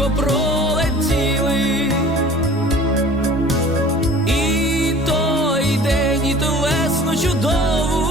швидко пролетіли. І той день, і ту весну чудову